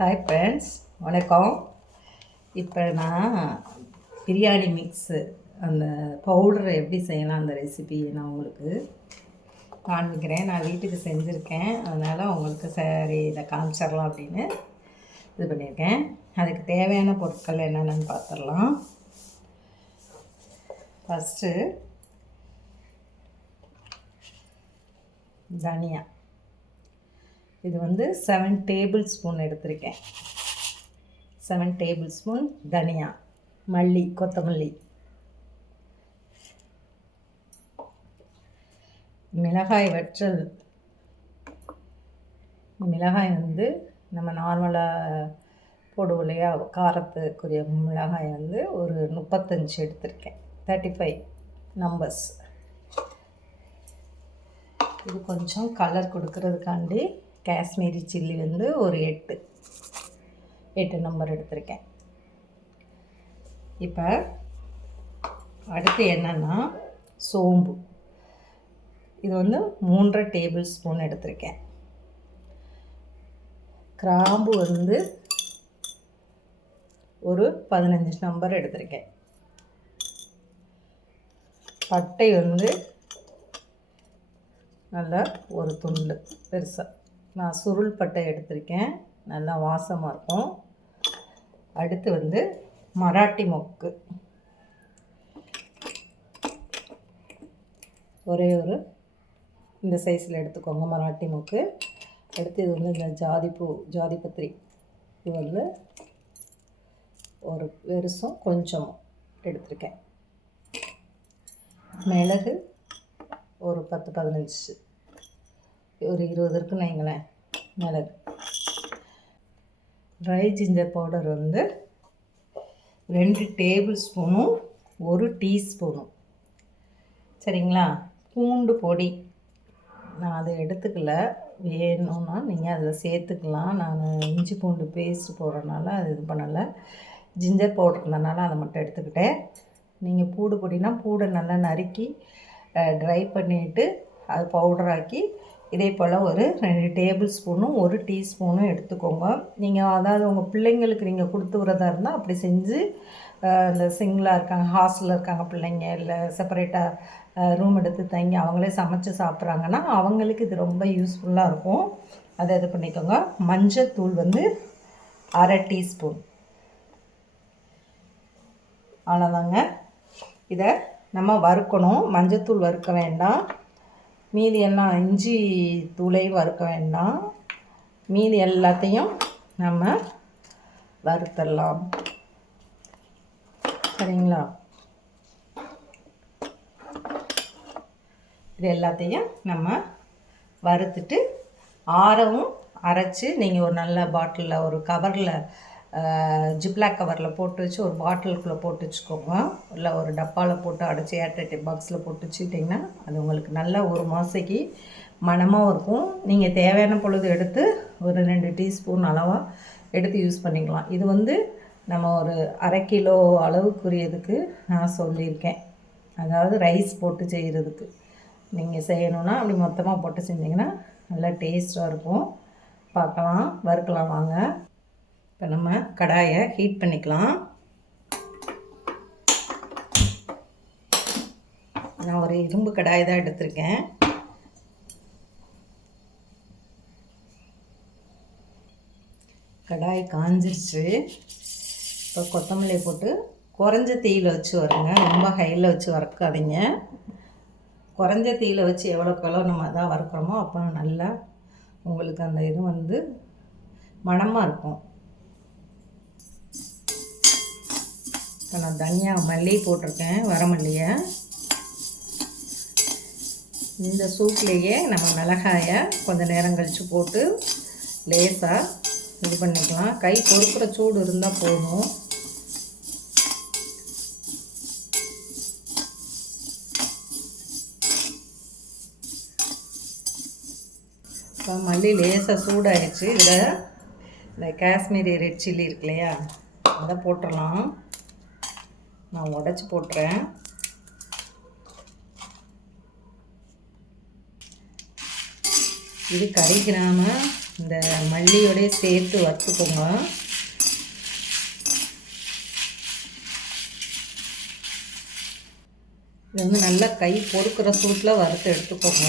Hi friends, வணக்கம். இப்போ நான் பிரியாணி மிக்ஸு அந்த பவுடரை எப்படி செய்யலாம் அந்த ரெசிபி நான் உங்களுக்கு காண்பிக்கிறேன். நான் வீட்டுக்கு செஞ்சுருக்கேன், அதனால் உங்களுக்கு சரி இதை காமிச்சிடலாம் அப்படின்னு இது பண்ணியிருக்கேன். அதுக்கு தேவையான பொருட்கள் என்னென்னு பார்த்துடலாம். ஃபஸ்ட்டு தனியா, இது வந்து 7 டேபிள் ஸ்பூன் எடுத்திருக்கேன். 7 டேபிள் ஸ்பூன் தனியா, மல்லி, கொத்தமல்லி, மிளகாய் வற்றல். மிளகாய் வந்து நம்ம நார்மலாக போடுவோம் இல்லையா, காரத்துக்குரிய மிளகாய் வந்து ஒரு 35 எடுத்திருக்கேன். 35 நம்பர்ஸ். இது கொஞ்சம் கலர் கொடுக்கறதுக்காண்டி காஷ்மீரி சில்லி வந்து ஒரு 8 நம்பர் எடுத்திருக்கேன். இப்போ அடுத்து என்னென்னா சோம்பு. இது வந்து 3.5 டேபிள் ஸ்பூன் எடுத்திருக்கேன். கிராம்பு வந்து ஒரு 15 நம்பர் எடுத்திருக்கேன். பட்டை வந்து நல்லா ஒரு துண்டு பெருசாக, நான் சுருள் பட்டை எடுத்திருக்கேன், நல்லா வாசமாக இருக்கும். அடுத்து வந்து மராட்டி மொக்கு, ஒரே ஒரு இந்த சைஸில் எடுத்துக்கோங்க மராட்டி மொக்கு. அடுத்து இது வந்து இந்த ஜாதிபத்திரி, இது வந்து ஒரு பெருசும் கொஞ்சம் எடுத்திருக்கேன். மிளகு ஒரு 10-15, ஒரு 20 இருக்குன்னு வைங்களேன் மிளகு. ட்ரை ஜிஞ்சர் பவுடர் வந்து 2 டேபிள் ஸ்பூனும் 1 டீஸ்பூனும். சரிங்களா? பூண்டு பொடி நான் அதை எடுத்துக்கல, வேணும்னா நீங்கள் அதில் சேர்த்துக்கலாம். நான் இஞ்சி பூண்டு பேஸ்ட் போடுறதுனால அது இது பண்ணலை. ஜிஞ்சர் பவுடர் இருந்ததுனால அதை மட்டும் எடுத்துக்கிட்டேன். நீங்கள் பூடு பொடினா பூடை நல்லா நறுக்கி ட்ரை பண்ணிவிட்டு அது பவுடராக்கி இதே போல் ஒரு 2 டேபிள் ஸ்பூனும் 1 டீஸ்பூனும் எடுத்துக்கோங்க. நீங்கள் அதாவது உங்கள் பிள்ளைங்களுக்கு நீங்கள் கொடுத்து விட்றதா இருந்தால் அப்படி செஞ்சு, இந்த சிங்கிளாக இருக்காங்க, ஹாஸ்டலில் இருக்காங்க பிள்ளைங்க, இல்லை செப்பரேட்டாக ரூம் எடுத்து தங்கி அவங்களே சமைச்சு சாப்பிட்றாங்கன்னா அவங்களுக்கு இது ரொம்ப யூஸ்ஃபுல்லாக இருக்கும். அதை இது பண்ணிக்கோங்க. மஞ்சத்தூள் வந்து 1/2 டீஸ்பூன். அவ்வளோதாங்க. இதை நம்ம வறுக்கணும். மஞ்சத்தூள் வறுக்க வேண்டாம், மீதி எல்லாம் இஞ்சி தூளையும் வறுக்க வேண்டாம், மீதி எல்லாத்தையும் நம்ம வறுத்தரலாம். சரிங்களா? இது எல்லாத்தையும் நம்ம வறுத்துட்டு ஆறவும் அரைச்சி நீங்கள் ஒரு நல்ல பாட்டிலில், ஒரு கவரில், ஜிப்லாக் கவரில் போட்டு வச்சு ஒரு பாட்டிலுக்குள்ளே போட்டு வச்சுக்கோங்க. இல்லை ஒரு டப்பாவில் போட்டு அடைச்சி ஏர்டைட் பாக்ஸில் போட்டு வச்சுக்கிட்டிங்கன்னா அது உங்களுக்கு நல்ல ஒரு மாதத்துக்கு மணமாகவும் இருக்கும். நீங்கள் தேவையான பொழுது எடுத்து ஒரு 2 டீஸ்பூன் அளவாக எடுத்து யூஸ் பண்ணிக்கலாம். இது வந்து நம்ம ஒரு 1/2 கிலோ அளவுக்குரியதுக்கு நான் சொல்லியிருக்கேன். அதாவது ரைஸ் போட்டு செய்கிறதுக்கு நீங்கள் செய்யணுன்னா அப்படி மொத்தமாக போட்டு செஞ்சிங்கன்னா நல்லா டேஸ்ட்டாக இருக்கும். பார்க்கலாம், வறுக்கலாம் வாங்க. இப்போ நம்ம கடாயை ஹீட் பண்ணிக்கலாம். நான் ஒரு இரும்பு கடாய் தான் எடுத்திருக்கேன். கடாய் காஞ்சிருச்சு. இப்போ கொத்தமல்லியை போட்டு குறைஞ்ச தீயில் வச்சு வருங்க, ரொம்ப ஹையில் வச்சு வறுக்காதீங்க. குறைஞ்ச தீயில் வச்சு எவ்வளோக்கு நம்ம அதான் வறுக்கிறோமோ அப்போ நல்லா உங்களுக்கு அந்த இது வந்து மணமாக இருக்கும். இப்போ நான் தனியா மல்லி போட்டிருக்கேன், வரமல்லியை. இந்த சூப்லேயே நம்ம மிளகாயை கொஞ்சம் நேரம் கழித்து போட்டு லேசாக இது பண்ணிக்கலாம். கை பொறுக்கிற சூடு இருந்தால் போதும். இப்போ மல்லி லேசாக சூடாகிடுச்சு. இதில் இந்த காஷ்மீரி ரெட் சில்லி இருக்கு இல்லையா, அதை போட்டுடலாம். நான் உடச்சி போட்டுறேன். இது கறிக்கிறாமல் இந்த மல்லியோடய சேர்த்து வறுத்துக்கோங்க. இது வந்து நல்லா கை பொறுக்கிற சூட்டில் வறுத்து எடுத்துக்கோங்க.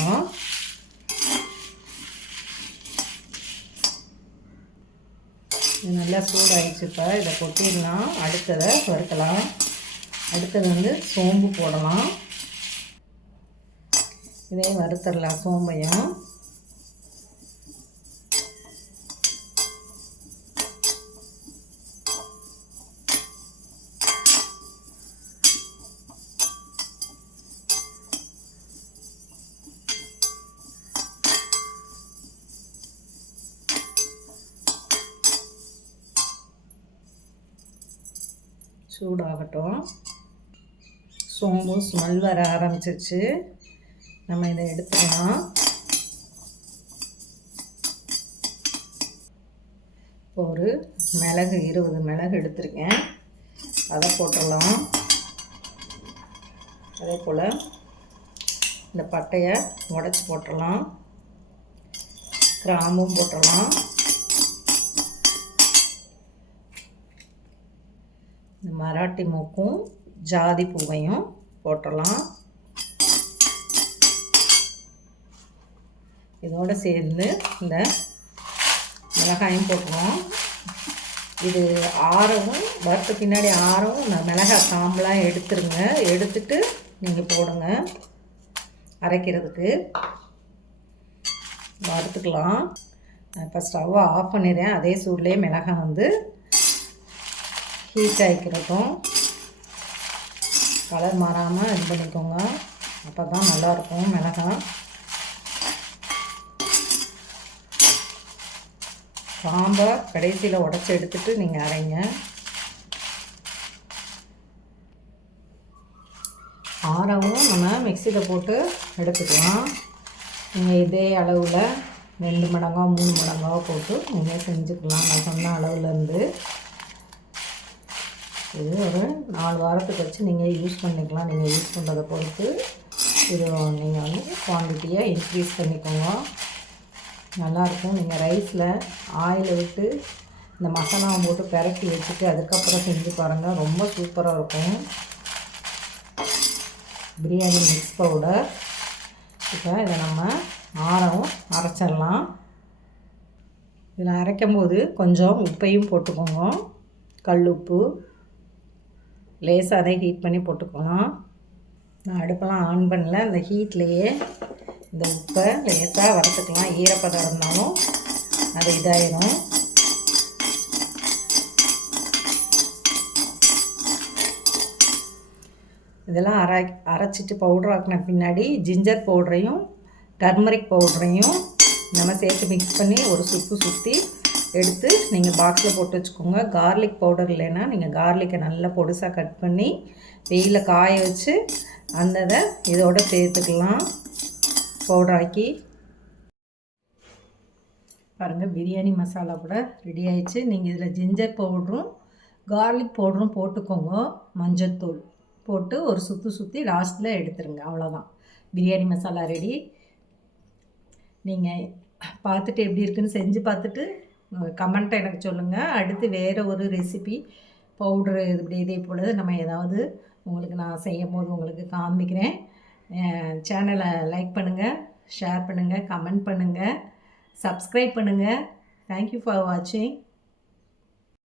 இது நல்லா சூடாகிடுச்சு. இப்போ இதை கொட்டிடலாம். அடுத்ததை வறுக்கலாம். அடுத்தது வந்து சோம்பு போடலாம். இதையும் வறுத்துடலாம். சோம்பையும் சூடாகட்டும். சோம்பு ஸ்மெல் வர ஆரம்பிச்சிருச்சு. நம்ம இதை எடுத்துக்கலாம். இப்போ ஒரு மிளகு 20 மிளகு எடுத்துருக்கேன். அதை போட்டுடலாம். அதே போல் இந்த பட்டையை உடச்சி போட்டுடலாம். கிராம்பும் போட்டுடலாம். இந்த மராட்டி மூக்கும் ஜாதி பூவையும் போட்டுடலாம். இதோடு சேர்ந்து இந்த மிளகாயும் போட்டுருவோம். இது ஆறவும் வறுத்த பின்னாடி ஆறவும் இந்த மிளகாய் காம்பெலாம் எடுத்துருங்க. எடுத்துட்டு நீங்கள் போடுங்க அரைக்கிறதுக்கு. வறுத்துக்கலாம். இப்போ ஸ்டவ்வை ஆஃப் பண்ணிடுறேன். அதே சூட்லேயே மிளகாய் வந்து ஹீட் ஆகிக்கிறட்டும். கலர் மாறாமல் இது பண்ணிக்கோங்க. அப்போ தான் நல்லாயிருக்கும் மிளகாய். காம்பை கடைசியில் உடச்சி எடுத்துகிட்டு நீங்கள் அரைங்க. ஆறவும் நம்ம மிக்சியில் போட்டு எடுத்துக்கலாம். நீங்கள் இதே அளவில் 2 மடங்கா 3 மடங்கா போட்டு நீங்கள் செஞ்சுக்கலாம். நான் சொன்ன அளவுலேருந்து இது ஒரு 4 வாரத்துக்கு வச்சு நீங்கள் யூஸ் பண்ணிக்கலாம். நீங்கள் யூஸ் பண்ணுறதை பொறுத்து இது நீங்கள் வந்து குவான்டிட்டியை இன்க்ரீஸ் பண்ணிக்கோங்க. நல்லாயிருக்கும். நீங்கள் ரைஸில் ஆயிலை விட்டு இந்த மசாலாவை போட்டு பெரட்டி வச்சுட்டு அதுக்கப்புறம் செஞ்சு பாருங்கள். ரொம்ப சூப்பராக இருக்கும். Biryani mix powder. இப்போ இதை நம்ம ஆறவும் அரைச்சிடலாம். இதில் அரைக்கும்போது கொஞ்சம் உப்பையும் போட்டுக்கோங்க. கல் உப்பு லேசாக அதை ஹீட் பண்ணி போட்டுக்கலாம். நான் அடுப்பெல்லாம் ஆன் பண்ணல. அந்த ஹீட்லேயே இந்த உப்பை லேசாக வறுத்துக்கலாம். ஈரப்பதம் இருந்தாலும் அது இதாயிடும். இதெல்லாம் அரைச்சிட்டு பவுடர் ஆக்கின பின்னாடி ஜிஞ்சர் பவுடரையும் டர்மரிக் பவுடரையும் நம்ம சேர்த்து மிக்ஸ் பண்ணி ஒரு சுற்றி எடுத்து நீங்கள் பாக்ஸில் போட்டு வச்சுக்கோங்க. கார்லிக் பவுடர் இல்லைன்னா நீங்கள் கார்லிக்கை நல்லா பொடுசாக கட் பண்ணி வெயிலில் காய வச்சு அந்த இதை இதோடு சேர்த்துக்கலாம். பவுடர் ஆக்கி பாருங்கள். பிரியாணி மசாலா கூட ரெடி ஆயிடுச்சு. நீங்கள் இதில் ஜிஞ்சர் பவுடரும் கார்லிக் பவுடரும் போட்டுக்கோங்க. மஞ்சத்தூள் போட்டு ஒரு சுற்றி லாஸ்ட்டில் எடுத்துருங்க. அவ்வளோதான், பிரியாணி மசாலா ரெடி. நீங்கள் பார்த்துட்டு எப்படி இருக்குன்னு செஞ்சு பார்த்துட்டு கமெண்ட்டை எனக்கு சொல்லுங்கள். அடுத்து வேறு ஒரு ரெசிபி பவுட்ரு இதே போல் நம்ம ஏதாவது உங்களுக்கு நான் செய்யும் போது உங்களுக்கு காமிக்கிறேன். சேனலை லைக் பண்ணுங்கள், ஷேர் பண்ணுங்கள், கமெண்ட் பண்ணுங்கள், சப்ஸ்கிரைப் பண்ணுங்கள். தேங்க்யூ ஃபார் வாட்சிங்.